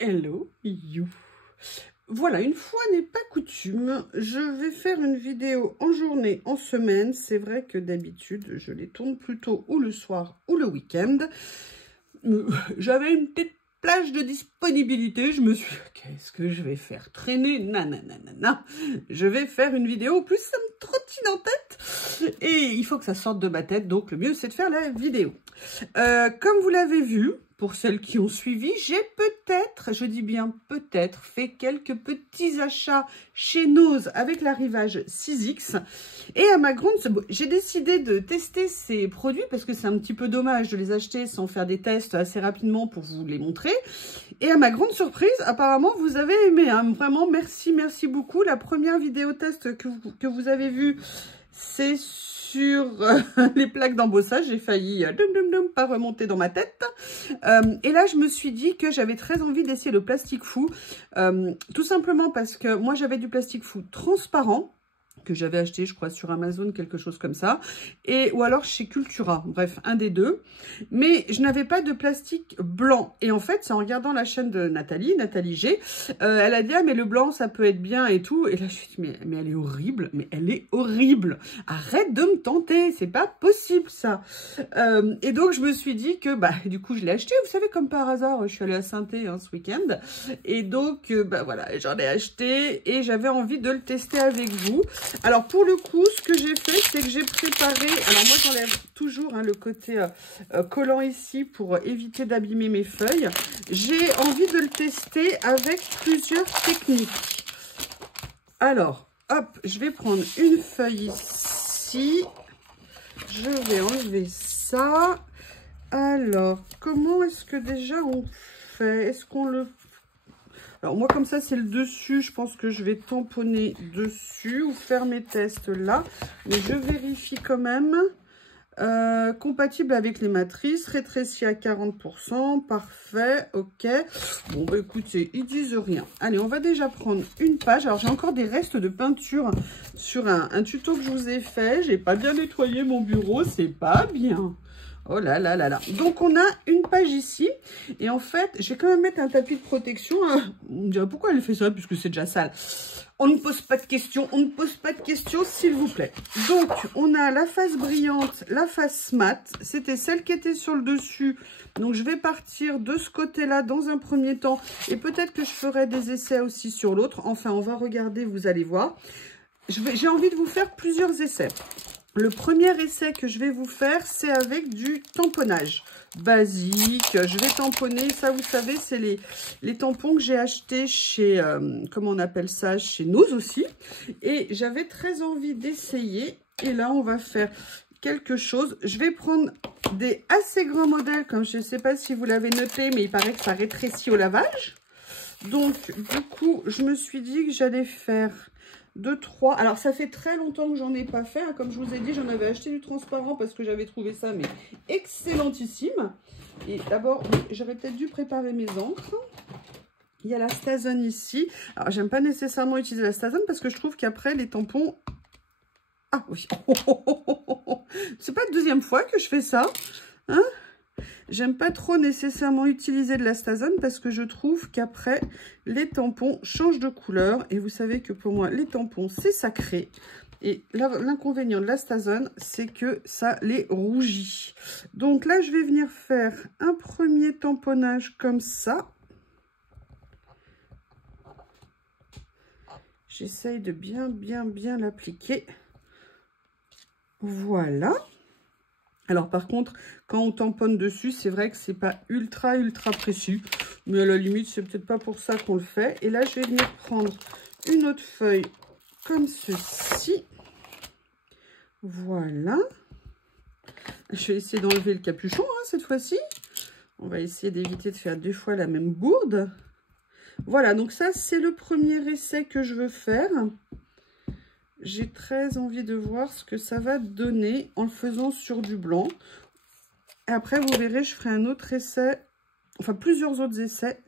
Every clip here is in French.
Hello you. Voilà, une fois n'est pas coutume, je vais faire une vidéo en journée, en semaine. C'est vrai que d'habitude, je les tourne plutôt ou le soir ou le week-end. J'avais une petite plage de disponibilité. Je me suis dit, qu'est-ce que je vais faire traîner? Nanana. Je vais faire une vidéo. En plus, ça me trottine en tête. Et il faut que ça sorte de ma tête. Donc, le mieux, c'est de faire la vidéo. Comme vous l'avez vu, pour celles qui ont suivi, j'ai peut-être, je dis bien peut-être, fait quelques petits achats chez Nose avec l'arrivage 6X. Et à ma grande, j'ai décidé de tester ces produits parce que c'est un petit peu dommage de les acheter sans faire des tests assez rapidement pour vous les montrer. Et à ma grande surprise, apparemment, vous avez aimé. Hein. Vraiment, merci beaucoup. La première vidéo test que vous avez vue, c'est sur les plaques d'embossage. J'ai failli pas remonter dans ma tête. Et là, je me suis dit que j'avais très envie d'essayer le plastique fou. Tout simplement parce que moi, j'avais du plastique fou transparent que j'avais acheté, je crois, sur Amazon, quelque chose comme ça. Ou alors chez Cultura. Bref, un des deux. Mais je n'avais pas de plastique blanc. Et en fait, c'est en regardant la chaîne de Nathalie G. Elle a dit, ah, mais le blanc, ça peut être bien et tout. Et là, je me suis dit, mais elle est horrible. Mais elle est horrible. Arrête de me tenter. C'est pas possible, ça. Et donc, je me suis dit que, bah, du coup, je l'ai acheté. Vous savez, comme par hasard, je suis allée à Saint-Thé hein, ce week-end. Et donc, bah, voilà, j'en ai acheté. Et j'avais envie de le tester avec vous. Alors, pour le coup, ce que j'ai fait, c'est que j'ai préparé... Alors, moi, j'enlève toujours hein, le côté collant ici pour éviter d'abîmer mes feuilles. J'ai envie de le tester avec plusieurs techniques. Alors, hop, je vais prendre une feuille ici. Je vais enlever ça. Alors, comment est-ce que déjà on fait? Est-ce qu'on le... Alors, moi, comme ça, c'est le dessus. Je pense que je vais tamponner dessus ou faire mes tests là. Mais je vérifie quand même. Compatible avec les matrices. Rétréci à 40%. Parfait. OK. Bon, bah, écoutez, ils disent rien. Allez, on va déjà prendre une page. Alors, j'ai encore des restes de peinture sur un tuto que je vous ai fait. J'ai pas bien nettoyé mon bureau. C'est pas bien. Oh là là là là. Donc, on a une page ici. Et en fait, je vais quand même mettre un tapis de protection. Hein. On me dirait pourquoi elle fait ça, puisque c'est déjà sale. On ne pose pas de questions. On ne pose pas de questions, s'il vous plaît. Donc, on a la face brillante, la face mat. C'était celle qui était sur le dessus. Donc, je vais partir de ce côté-là dans un premier temps. Et peut-être que je ferai des essais aussi sur l'autre. Enfin, on va regarder, vous allez voir. J'ai envie de vous faire plusieurs essais. Le premier essai que je vais vous faire, c'est avec du tamponnage basique. Je vais tamponner, ça vous savez, c'est les tampons que j'ai achetés chez, comment on appelle ça, chez Nose aussi. Et j'avais très envie d'essayer. Et là, on va faire quelque chose. Je vais prendre des assez grands modèles, comme je ne sais pas si vous l'avez noté, mais il paraît que ça rétrécit au lavage. Donc, du coup, je me suis dit que j'allais faire... 2, 3. Alors, ça fait très longtemps que j'en ai pas fait. Hein. Comme je vous ai dit, j'en avais acheté du transparent parce que j'avais trouvé ça mais excellentissime. Et d'abord, j'aurais peut-être dû préparer mes encres. Il y a la Stazone ici. Alors, j'aime pas nécessairement utiliser la Stazone parce que je trouve qu'après, les tampons... Ah oui. C'est pas la deuxième fois que je fais ça. Hein? J'aime pas trop nécessairement utiliser de la Stazone parce que je trouve qu'après, les tampons changent de couleur. Et vous savez que pour moi, les tampons, c'est sacré. Et l'inconvénient de la Stazone, c'est que ça les rougit. Donc là, je vais venir faire un premier tamponnage comme ça. J'essaye de bien l'appliquer. Voilà. Alors par contre, quand on tamponne dessus, c'est vrai que c'est pas ultra précis. Mais à la limite, c'est peut-être pas pour ça qu'on le fait. Et là, je vais venir prendre une autre feuille comme ceci. Voilà. Je vais essayer d'enlever le capuchon hein, cette fois-ci. On va essayer d'éviter de faire 2 fois la même bourde. Voilà, donc ça, c'est le premier essai que je veux faire. J'ai très envie de voir ce que ça va donner en le faisant sur du blanc. Et après, vous verrez, je ferai un autre essai, enfin plusieurs autres essais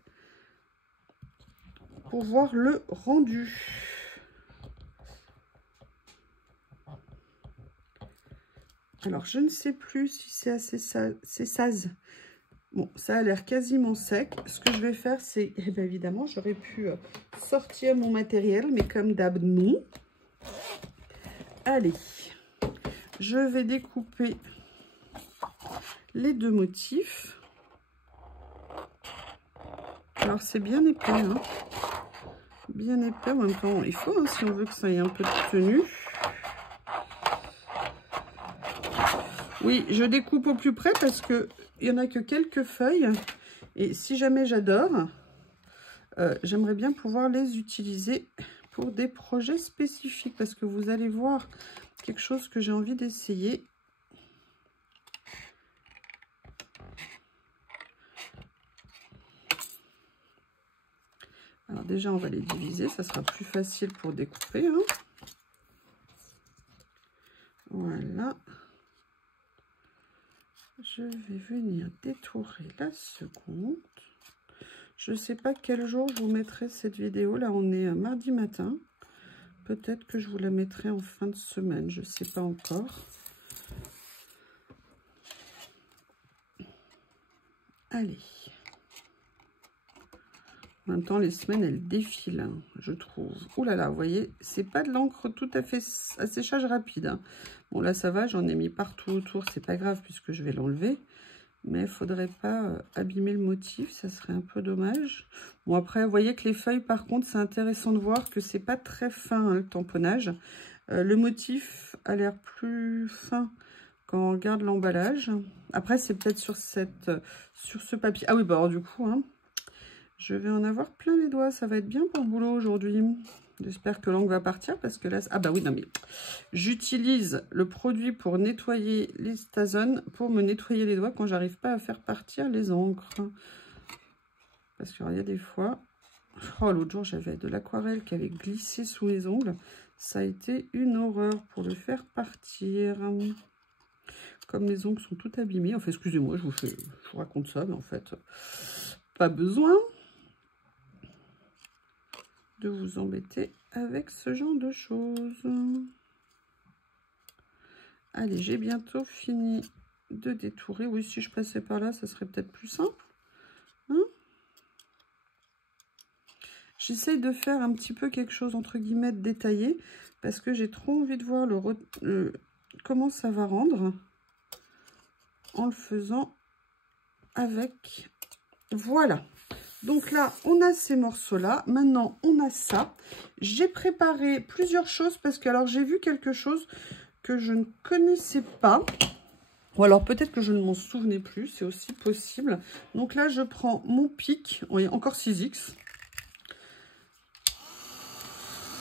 pour voir le rendu. Alors, je ne sais plus si c'est assez saz. Bon, ça a l'air quasiment sec. Ce que je vais faire, c'est, eh bien, évidemment, j'aurais pu sortir mon matériel, mais comme d'hab, non. Allez, je vais découper les deux motifs. Alors, c'est bien épais, hein. Bien épais, en même temps, il faut, hein, si on veut que ça ait un peu de tenue. Oui, je découpe au plus près parce que il n'y en a que quelques feuilles. Et si jamais j'adore, j'aimerais bien pouvoir les utiliser pour des projets spécifiques. Parce que vous allez voir quelque chose que j'ai envie d'essayer. Alors déjà, on va les diviser. Ça sera plus facile pour découper, hein. Voilà. Je vais venir détourer la seconde. Je ne sais pas quel jour je vous mettrai cette vidéo. Là, on est mardi matin. Peut-être que je vous la mettrai en fin de semaine. Je ne sais pas encore. Allez. En même temps, les semaines, elles défilent, hein, je trouve. Ouh là là, vous voyez, c'est pas de l'encre tout à fait à séchage rapide, hein. Bon, là, ça va, j'en ai mis partout autour. C'est pas grave puisque je vais l'enlever. Mais il ne faudrait pas abîmer le motif, ça serait un peu dommage. Bon, après, vous voyez que les feuilles, par contre, c'est intéressant de voir que c'est pas très fin, hein, le tamponnage. Le motif a l'air plus fin quand on regarde l'emballage. Après, c'est peut-être sur ce papier. Ah oui, bah alors du coup, hein, je vais en avoir plein les doigts. Ça va être bien pour le boulot aujourd'hui. J'espère que l'encre va partir parce que là... Ah bah oui, non mais... J'utilise le produit pour nettoyer les Stason, pour me nettoyer les doigts quand j'arrive pas à faire partir les encres. Parce qu'il y a des fois... Oh, l'autre jour, j'avais de l'aquarelle qui avait glissé sous les ongles. Ça a été une horreur pour le faire partir. Comme les ongles sont tout abîmés. Enfin, excusez-moi, je vous raconte ça, mais en fait, pas besoin de vous embêter avec ce genre de choses. Allez, j'ai bientôt fini de détourer. Oui, si je passais par là, ça serait peut-être plus simple. Hein? J'essaye de faire un petit peu quelque chose, entre guillemets, détaillé, parce que j'ai trop envie de voir comment ça va rendre en le faisant avec... Voilà. Donc là, on a ces morceaux-là. Maintenant, on a ça. J'ai préparé plusieurs choses parce que alors j'ai vu quelque chose que je ne connaissais pas. Ou alors peut-être que je ne m'en souvenais plus. C'est aussi possible. Donc là, je prends mon pic. Vous voyez, encore 6X.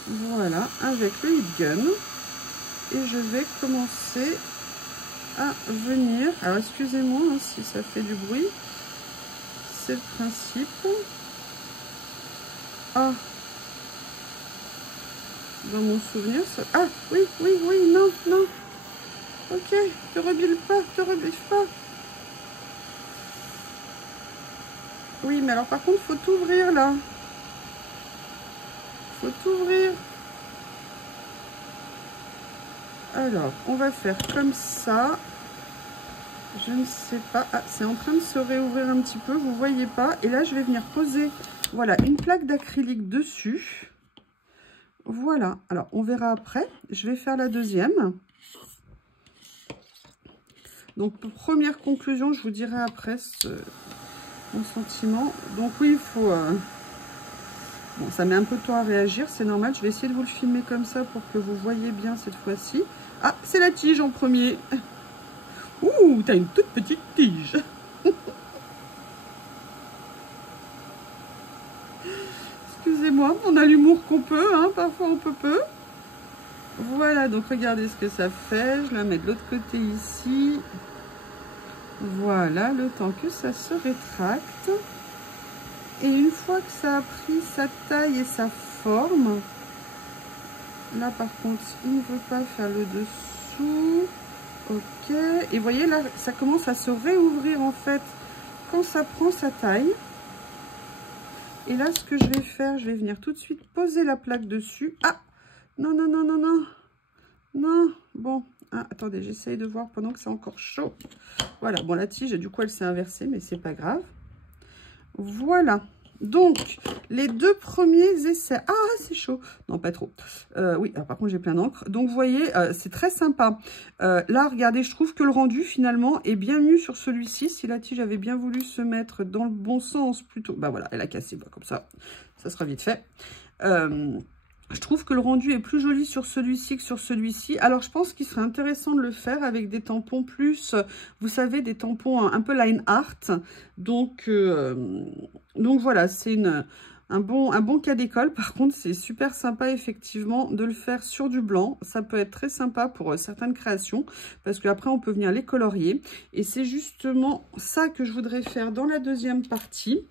Voilà, avec le heat gun. Et je vais commencer à venir. Alors, excusez-moi hein, si ça fait du bruit. C'est le principe. Ah, dans mon souvenir, ça... Ah, oui, oui, oui, non, non. Ok, te rebille pas, te rebiffe pas. Oui, mais alors par contre, faut t'ouvrir là. Faut t'ouvrir. Alors, on va faire comme ça. Je ne sais pas. Ah, c'est en train de se réouvrir un petit peu, vous voyez pas. Et là, je vais venir poser, voilà, une plaque d'acrylique dessus. Voilà. Alors, on verra après. Je vais faire la deuxième. Donc, première conclusion, je vous dirai après mon sentiment. Donc, oui, il faut... Bon, ça met un peu de temps à réagir, c'est normal. Je vais essayer de vous le filmer comme ça pour que vous voyez bien cette fois-ci. Ah, c'est la tige en premier. Ouh, t'as une toute petite tige. Excusez-moi, on a l'humour qu'on peut, hein, parfois on peut peu. Voilà, donc regardez ce que ça fait. Je la mets de l'autre côté ici. Voilà, le temps que ça se rétracte. Et une fois que ça a pris sa taille et sa forme, là par contre, il ne veut pas faire le dessous. Ok, et vous voyez là, ça commence à se réouvrir en fait quand ça prend sa taille. Et là, ce que je vais faire, je vais venir tout de suite poser la plaque dessus. Ah, non, non, non, non, non. Non, bon, Ah, attendez, j'essaye de voir pendant que c'est encore chaud. Voilà, bon, la tige, du coup, elle s'est inversée, mais c'est pas grave. Voilà. Donc, les 2 premiers essais. Ah, c'est chaud. Non, pas trop. Oui, alors, par contre, j'ai plein d'encre. Donc, vous voyez, c'est très sympa. Là, regardez, je trouve que le rendu, finalement, est bien mieux sur celui-ci. Si la tige avait bien voulu se mettre dans le bon sens, plutôt... Bah voilà, elle a cassé, bah, comme ça. Ça sera vite fait. Je trouve que le rendu est plus joli sur celui-ci que sur celui-ci. Alors, je pense qu'il serait intéressant de le faire avec des tampons plus, vous savez, des tampons un peu line art. Donc voilà, c'est un bon cas d'école. Par contre, c'est super sympa, effectivement, de le faire sur du blanc. Ça peut être très sympa pour certaines créations, parce qu'après, on peut venir les colorier. Et c'est justement ça que je voudrais faire dans la deuxième partie.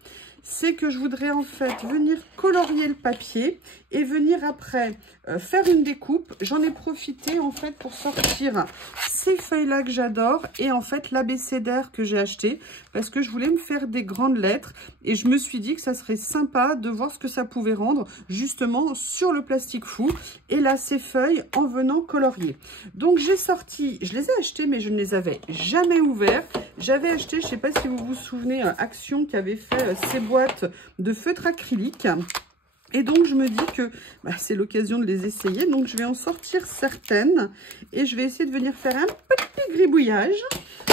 C'est que je voudrais en fait venir colorier le papier et venir après faire une découpe. J'en ai profité en fait pour sortir ces feuilles-là que j'adore et en fait l'abécédaire que j'ai acheté parce que je voulais me faire des grandes lettres et je me suis dit que ça serait sympa de voir ce que ça pouvait rendre justement sur le plastique fou. Et là, ces feuilles en venant colorier. Donc j'ai sorti, je les ai achetées mais je ne les avais jamais ouvertes. J'avais acheté, je ne sais pas si vous vous souvenez, Action qui avait fait ces boîtes de feutre acrylique. Et donc, je me dis que c'est l'occasion de les essayer. Donc, je vais en sortir certaines. Et je vais essayer de venir faire un petit gribouillage.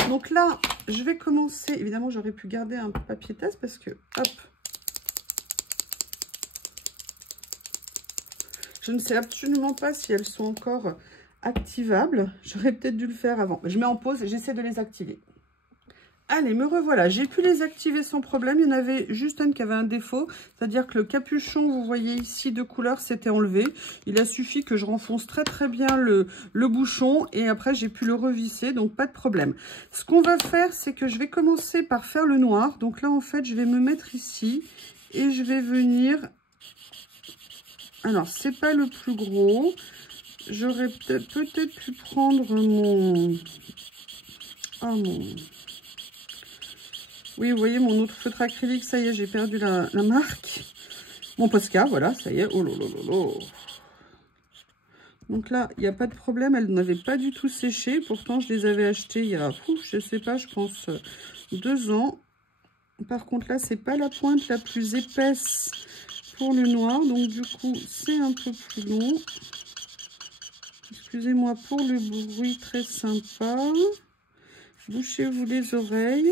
Donc là, je vais commencer. Évidemment, j'aurais pu garder un papier tasse parce que, hop. Je ne sais absolument pas si elles sont encore activables. J'aurais peut-être dû le faire avant. Je mets en pause et j'essaie de les activer. Allez, me revoilà. J'ai pu les activer sans problème. Il y en avait juste une qui avait un défaut. C'est-à-dire que le capuchon, vous voyez ici, de couleur, s'était enlevé. Il a suffi que je renfonce très très bien le bouchon. Et après, j'ai pu le revisser. Donc, pas de problème. Ce qu'on va faire, c'est que je vais commencer par faire le noir. Donc là, en fait, je vais me mettre ici. Et je vais venir... Alors, c'est pas le plus gros. J'aurais peut-être pu prendre mon... Ah, mon... Oui, vous voyez, mon autre feutre acrylique, ça y est, j'ai perdu la marque. Mon Posca, voilà, ça y est. Oh là là là là. Donc là, il n'y a pas de problème, elles n'avaient pas du tout séché. Pourtant, je les avais achetées il y a, je sais pas, je pense 2 ans. Par contre, là, c'est pas la pointe la plus épaisse pour le noir. Donc, du coup, c'est un peu plus long. Excusez-moi pour le bruit très sympa. Bouchez-vous les oreilles.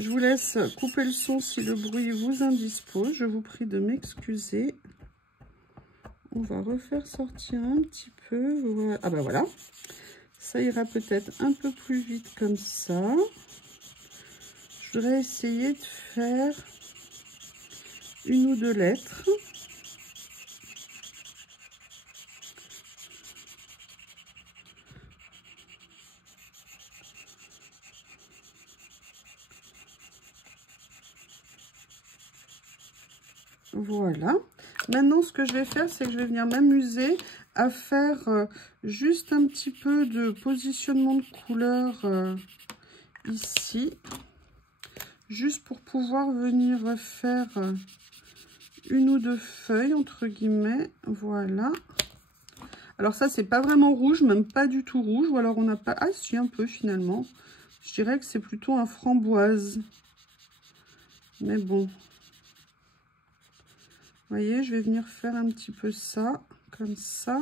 Je vous laisse couper le son si le bruit vous indispose. Je vous prie de m'excuser. On va refaire sortir un petit peu. Ah ben voilà. Ça ira peut-être un peu plus vite comme ça. Je voudrais essayer de faire 1 ou 2 lettres. Voilà. Maintenant, ce que je vais faire, c'est que je vais venir m'amuser à faire juste un petit peu de positionnement de couleur ici. Juste pour pouvoir venir faire 1 ou 2 feuilles, entre guillemets. Voilà. Alors ça, c'est pas vraiment rouge, même pas du tout rouge. Ou alors on n'a pas... Ah si, un peu finalement. Je dirais que c'est plutôt un framboise. Mais bon... Vous voyez, je vais venir faire un petit peu ça, comme ça.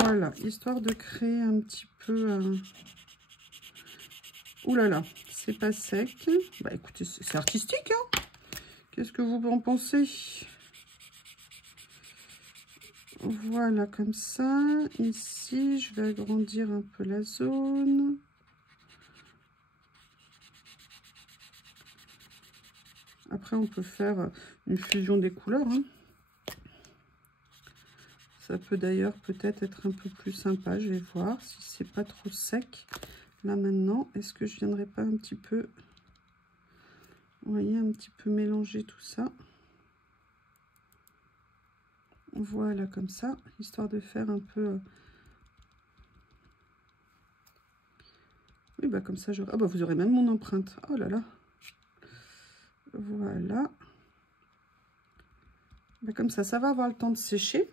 Voilà, histoire de créer un petit peu... Ouh là là, c'est pas sec. Bah écoutez, c'est artistique, hein. Qu'est-ce que vous en pensez? Voilà, comme ça. Ici, je vais agrandir un peu la zone. Après, on peut faire une fusion des couleurs, hein. Ça peut d'ailleurs peut-être être un peu plus sympa. Je vais voir si c'est pas trop sec. Là maintenant, est-ce que je viendrai pas un petit peu, vous voyez, un petit peu mélanger tout ça. Voilà, comme ça, histoire de faire un peu... Oui, bah comme ça, ah bah vous aurez même mon empreinte. Oh là là. Voilà. Comme ça va avoir le temps de sécher.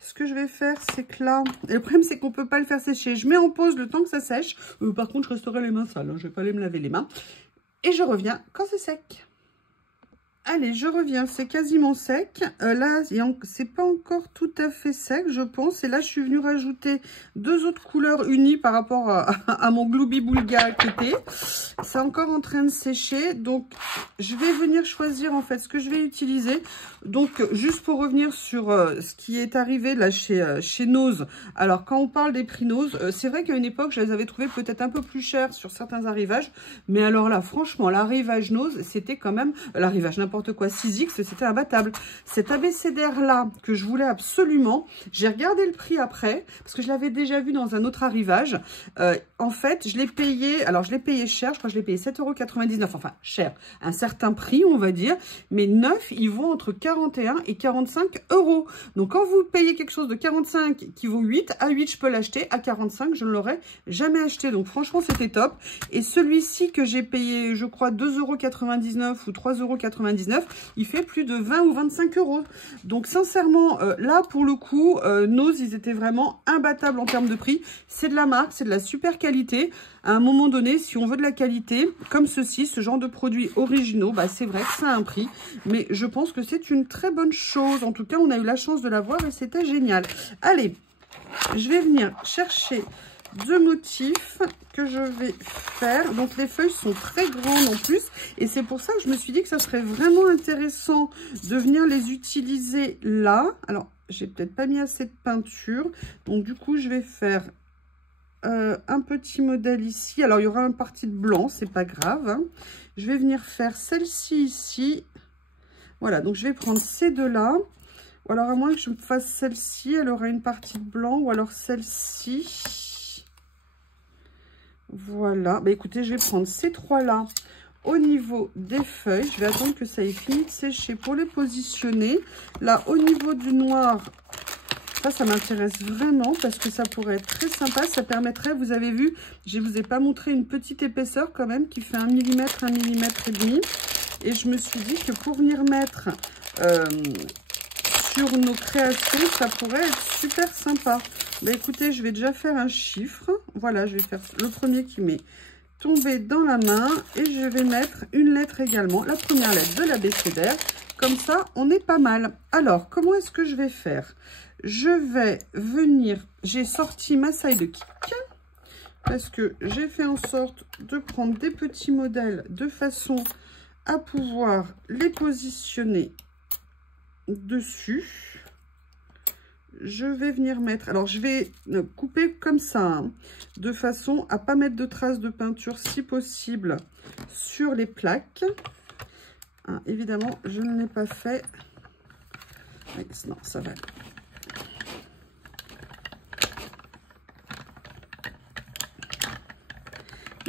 Ce que je vais faire, c'est que là, et le problème c'est qu'on ne peut pas le faire sécher. Je mets en pause le temps que ça sèche. Par contre, je resterai les mains sales, hein. Je ne vais pas aller me laver les mains. Et je reviens quand c'est sec. Allez, je reviens, c'est quasiment sec. Là, c'est pas encore tout à fait sec, je pense. Et là, je suis venue rajouter 2 autres couleurs unies par rapport à mon Glooby Boulga qui était. C'est encore en train de sécher. Donc, je vais venir choisir en fait ce que je vais utiliser. Donc, juste pour revenir sur ce qui est arrivé là chez Nose. Alors, quand on parle des prix Nose, c'est vrai qu'à une époque, je les avais trouvés peut-être un peu plus chers sur certains arrivages. Mais alors là, franchement, l'arrivage Nose, c'était quand même... L'arrivage, n'importe quoi, 6X, c'était imbattable. Cet abécédaire là que je voulais absolument, j'ai regardé le prix après parce que je l'avais déjà vu dans un autre arrivage. En fait, je l'ai payé, alors je l'ai payé cher, je crois que je l'ai payé 7,99 €, enfin cher, un certain prix on va dire, mais neuf ils vont entre 41 et 45 €. Donc quand vous payez quelque chose de 45 qui vaut 8, à 8 je peux l'acheter, à 45 je ne l'aurais jamais acheté. Donc franchement c'était top. Et celui-ci que j'ai payé je crois 2,99 € ou 3,99 €, il fait plus de 20 ou 25 €. Donc sincèrement, là pour le coup, Nose, ils étaient vraiment imbattables en termes de prix. C'est de la marque, c'est de la super qualité. À un moment donné, si on veut de la qualité, comme ceci, ce genre de produits originaux, bah, c'est vrai que ça a un prix. Mais je pense que c'est une très bonne chose. En tout cas, on a eu la chance de l'avoir et c'était génial. Allez, je vais venir chercher 2 motifs que je vais faire. Donc les feuilles sont très grandes en plus et c'est pour ça que je me suis dit que ça serait vraiment intéressant de venir les utiliser là. Alors j'ai peut-être pas mis assez de peinture, donc du coup je vais faire un petit modèle ici. Alors il y aura une partie de blanc, c'est pas grave, hein. Je vais venir faire celle-ci ici. Voilà, donc je vais prendre ces deux là. Ou alors à moins que je me fasse celle-ci, elle aura une partie de blanc, ou alors celle-ci. Voilà, bah écoutez, je vais prendre ces trois-là au niveau des feuilles. Je vais attendre que ça ait fini de sécher pour les positionner. Là, au niveau du noir, ça m'intéresse vraiment parce que ça pourrait être très sympa. Ça permettrait, vous avez vu, je ne vous ai pas montré une petite épaisseur quand même qui fait 1 mm, 1 mm et demi. Et je me suis dit que pour venir mettre sur nos créations, ça pourrait être super sympa. Bah écoutez, je vais déjà faire un chiffre. Voilà, je vais faire le premier qui m'est tombé dans la main. Et je vais mettre une lettre également, la première lettre de l'abécédaire. Comme ça, on est pas mal. Alors, comment est-ce que je vais faire? Je vais venir, j'ai sorti ma saille de kick. Parce que j'ai fait en sorte de prendre des petits modèles de façon à pouvoir les positionner dessus. Je vais venir mettre, alors je vais couper comme ça, hein, de façon à pas mettre de traces de peinture si possible sur les plaques. Hein, évidemment, je ne l'ai pas fait. Oui, non, ça va.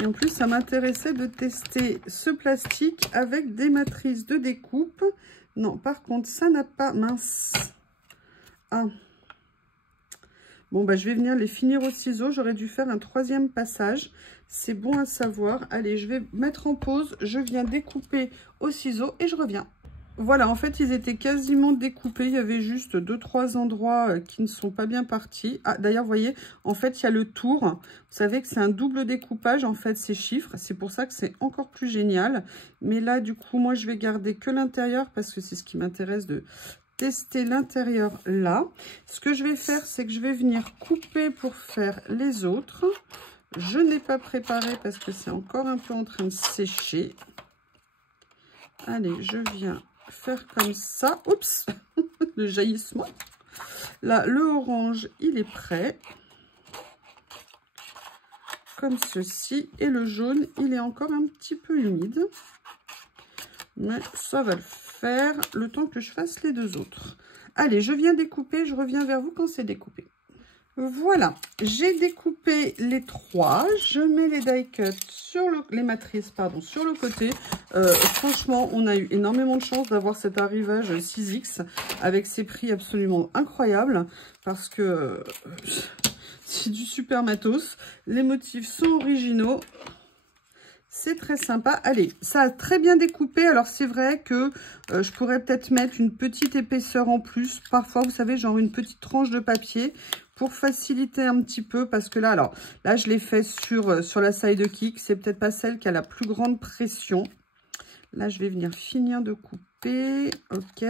Et en plus, ça m'intéressait de tester ce plastique avec des matrices de découpe. Non, par contre, ça n'a pas... Mince. Ah. Bon, bah, je vais venir les finir au ciseau. J'aurais dû faire un 3e passage. C'est bon à savoir. Allez, je vais mettre en pause. Je viens découper au ciseau et je reviens. Voilà, en fait, ils étaient quasiment découpés. Il y avait juste 2-3 endroits qui ne sont pas bien partis. Ah, d'ailleurs, vous voyez, en fait, il y a le tour. Vous savez que c'est un double découpage, en fait, ces chiffres. C'est pour ça que c'est encore plus génial. Mais là, du coup, moi, je vais garder que l'intérieur parce que c'est ce qui m'intéresse de tester l'intérieur là. Ce que je vais faire, c'est que je vais venir couper pour faire les autres. Je n'ai pas préparé parce que c'est encore un peu en train de sécher. Allez, je viens faire comme ça. Oups, le jaillissement. Là, le orange, il est prêt. Comme ceci. Et le jaune, il est encore un petit peu humide. Mais ça va le faire le temps que je fasse les deux autres. Allez, je viens découper. Je reviens vers vous quand c'est découpé. Voilà, j'ai découpé les trois. Je mets les die cuts sur les matrices, pardon, sur le côté. Franchement, on a eu énormément de chance d'avoir cet arrivage 6X avec ces prix absolument incroyables parce que c'est du super matos. Les motifs sont originaux. C'est très sympa. Allez, ça a très bien découpé. Alors, c'est vrai que je pourrais peut-être mettre une petite épaisseur en plus. Parfois, vous savez, genre une petite tranche de papier pour faciliter un petit peu. Parce que là, alors, là, je l'ai fait sur la Sidekick. C'est peut-être pas celle qui a la plus grande pression. Là, je vais venir finir de couper. Ok.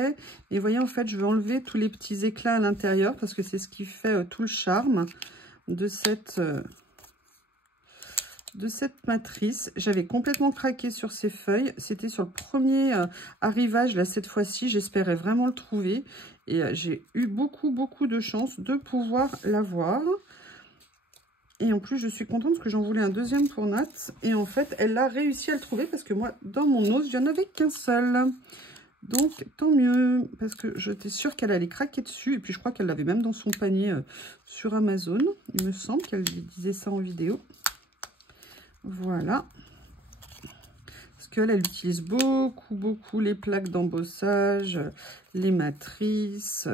Et voyez, en fait, je vais enlever tous les petits éclats à l'intérieur parce que c'est ce qui fait tout le charme de cette matrice. J'avais complètement craqué sur ces feuilles. C'était sur le premier arrivage, là, cette fois-ci. J'espérais vraiment le trouver. Et j'ai eu beaucoup de chance de pouvoir l'avoir. Et en plus, je suis contente parce que j'en voulais un deuxième pour Nat. Et en fait, elle a réussi à le trouver parce que moi, dans mon os, il n'y en avait qu'un seul. Donc, tant mieux. Parce que j'étais sûre qu'elle allait craquer dessus. Et puis, je crois qu'elle l'avait même dans son panier sur Amazon. Il me semble qu'elle disait ça en vidéo. Voilà. Parce qu'elle utilise beaucoup les plaques d'embossage, les matrices.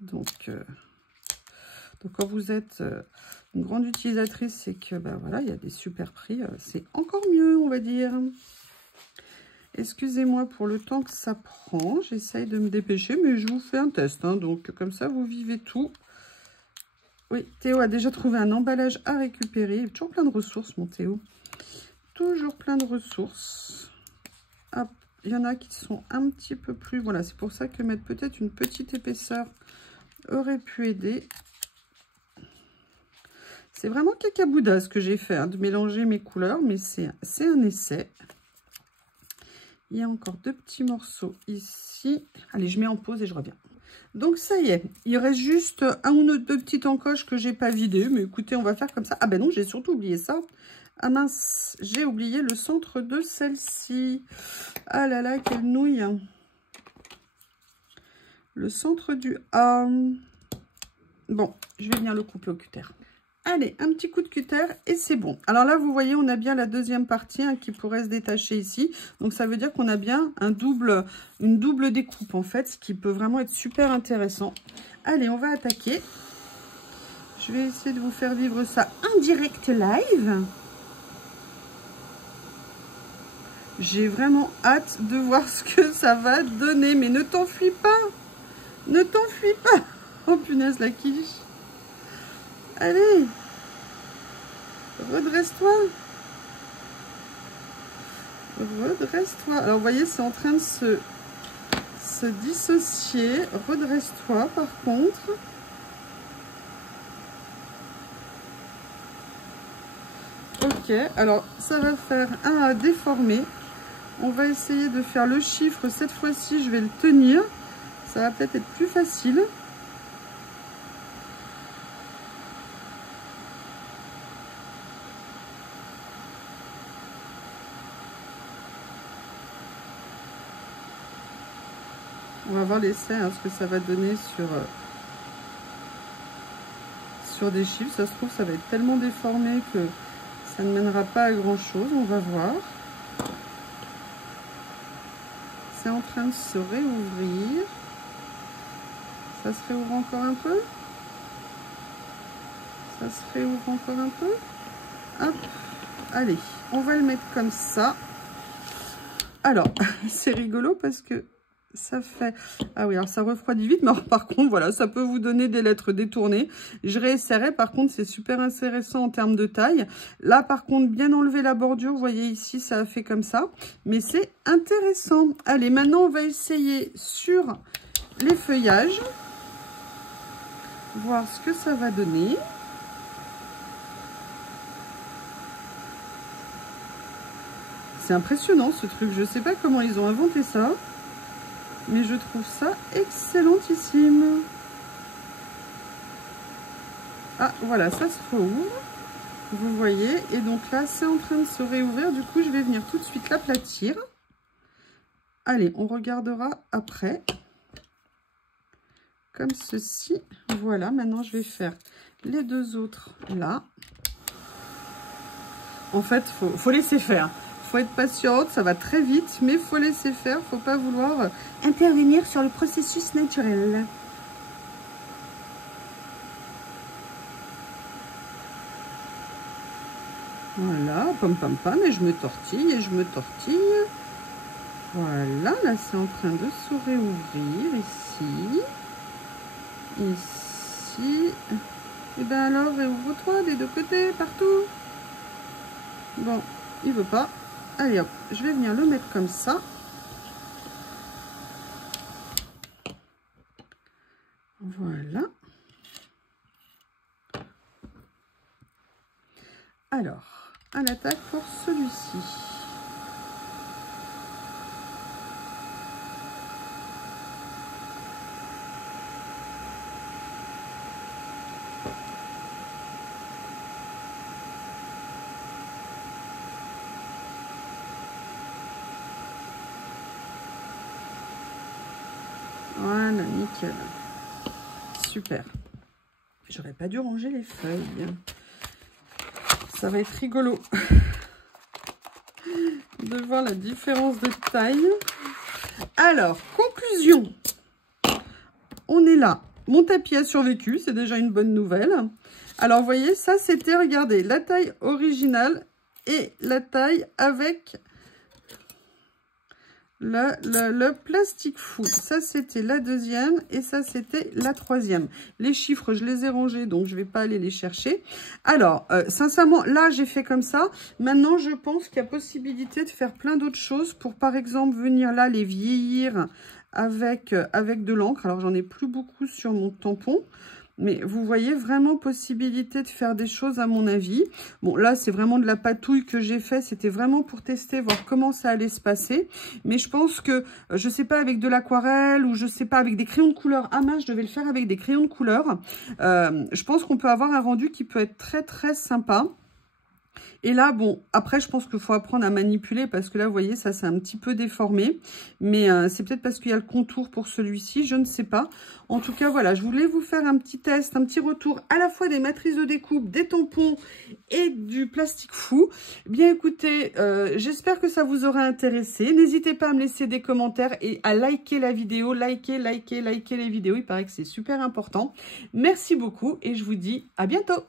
Donc, quand vous êtes une grande utilisatrice, c'est que voilà, il y a des super prix. C'est encore mieux, on va dire. Excusez-moi pour le temps que ça prend. J'essaye de me dépêcher, mais je vous fais un test. Hein, donc, comme ça, vous vivez tout. Oui, Théo a déjà trouvé un emballage à récupérer. Il y a toujours plein de ressources, mon Théo. Toujours plein de ressources. Hop, il y en a qui sont un petit peu plus... Voilà, c'est pour ça que mettre peut-être une petite épaisseur aurait pu aider. C'est vraiment cacabouda ce que j'ai fait, hein, de mélanger mes couleurs, mais c'est un essai. Il y a encore 2 petits morceaux ici. Allez, je mets en pause et je reviens. Donc, ça y est, il reste juste un ou deux petites encoches que j'ai pas vidées. Mais écoutez, on va faire comme ça. Ah ben non, j'ai surtout oublié ça. Ah mince, j'ai oublié le centre de celle-ci. Ah là là, quelle nouille. Le centre du A. Bon, je vais venir le couper au cutter. Allez, un petit coup de cutter et c'est bon. Alors là, vous voyez, on a bien la deuxième partie hein, qui pourrait se détacher ici. Donc, ça veut dire qu'on a bien une double découpe, en fait, ce qui peut vraiment être super intéressant. Allez, on va attaquer. Je vais essayer de vous faire vivre ça en direct live. J'ai vraiment hâte de voir ce que ça va donner. Mais ne t'enfuis pas. Ne t'enfuis pas. Oh punaise, la quiche. Allez. Redresse-toi. Redresse-toi. Alors, vous voyez, c'est en train de se dissocier. Redresse-toi, par contre. Ok. Alors, ça va faire un à déformer. On va essayer de faire le chiffre. Cette fois-ci, je vais le tenir. Ça va peut-être être plus facile. On va voir l'essai, hein, ce que ça va donner sur des chiffres. Ça se trouve, ça va être tellement déformé que ça ne mènera pas à grand-chose. On va voir. C'est en train de se réouvrir. Ça se réouvre encore un peu. Ça se réouvre encore un peu. Hop. Allez, on va le mettre comme ça. Alors, c'est rigolo parce que ça fait... Ah oui, alors ça refroidit vite, mais alors, par contre, voilà, ça peut vous donner des lettres détournées. Je réessayerai, par contre, c'est super intéressant en termes de taille. Là, par contre, bien enlever la bordure, vous voyez ici, ça a fait comme ça. Mais c'est intéressant. Allez, maintenant, on va essayer sur les feuillages. Voir ce que ça va donner. C'est impressionnant, ce truc. Je ne sais pas comment ils ont inventé ça. Mais je trouve ça excellentissime. Ah, voilà, ça se rouvre. Vous voyez. Et donc là, c'est en train de se réouvrir. Du coup, je vais venir tout de suite l'aplatir. Allez, on regardera après. Comme ceci. Voilà, maintenant, je vais faire les 2 autres là. En fait, faut laisser faire. Faut être patiente, ça va très vite, mais faut laisser faire, faut pas vouloir intervenir sur le processus naturel. Voilà, pam pam pam, et je me tortille et je me tortille. Voilà, là c'est en train de se réouvrir ici. Ici. Et bien alors, réouvre-toi des deux côtés, partout. Bon, il veut pas. Allez hop, je vais venir le mettre comme ça. Voilà. Alors, à l'attaque pour celui-ci. Voilà, nickel. Super. J'aurais pas dû ranger les feuilles. Ça va être rigolo de voir la différence de taille. Alors, conclusion. On est là. Mon tapis a survécu, c'est déjà une bonne nouvelle. Alors, vous voyez, ça c'était, regardez, la taille originale et la taille avec le plastique fou. Ça c'était la deuxième et ça c'était la troisième. Les chiffres je les ai rangés, donc je vais pas aller les chercher. Alors sincèrement là j'ai fait comme ça. Maintenant je pense qu'il y a possibilité de faire plein d'autres choses pour par exemple venir là les vieillir avec de l'encre. Alors j'en ai plus beaucoup sur mon tampon, mais vous voyez vraiment possibilité de faire des choses à mon avis. Bon, là, c'est vraiment de la patouille que j'ai fait. C'était vraiment pour tester, voir comment ça allait se passer. Mais je pense que, je sais pas, avec de l'aquarelle ou je sais pas, avec des crayons de couleur. Ah mince, je devais le faire avec des crayons de couleur. Je pense qu'on peut avoir un rendu qui peut être très, très sympa. Et là, bon, après, je pense qu'il faut apprendre à manipuler parce que là, vous voyez, ça, c'est un petit peu déformé. Mais c'est peut-être parce qu'il y a le contour pour celui-ci, je ne sais pas. En tout cas, voilà, je voulais vous faire un petit test, un petit retour à la fois des matrices de découpe, des tampons et du plastique fou. Bien, écoutez, j'espère que ça vous aura intéressé. N'hésitez pas à me laisser des commentaires et à liker la vidéo. Liker les vidéos. Il paraît que c'est super important. Merci beaucoup et je vous dis à bientôt.